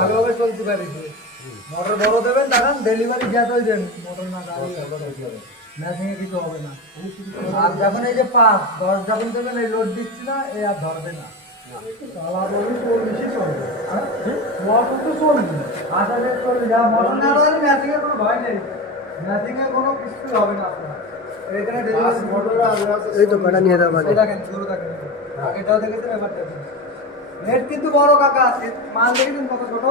ভালোভাবে চলতে পারি। মোটর বড় দেবেন, দাঁড়ান ডেলিভারি গ্যাস হয়ে দেন, মোটর না ম্যাচিংয়ে কিছু হবে না। আর যখন এই যে 5-10 যখন দেবেন, এই লোড দিচ্ছি না, এই আর ধরবে না। চালাবো 40 চলবে, মোটর তো চলবে 8000 চলবে। যা মোটর না ধরে ম্যাচিংয়ে কোনো ভয় নেই, ম্যাচিংয়ে কোনো কিছু হবে না আপনার। এখানে ডেলিভারি মোটর এই তো ব্যাটা নিয়ে দাও, মানে দেখেন শুরু দেখেন, আগেটাও দেখেছেন, এবার দেখেন। নেট কিন্তু বড় কাকা, মাল দেখেছেন কত ছোট।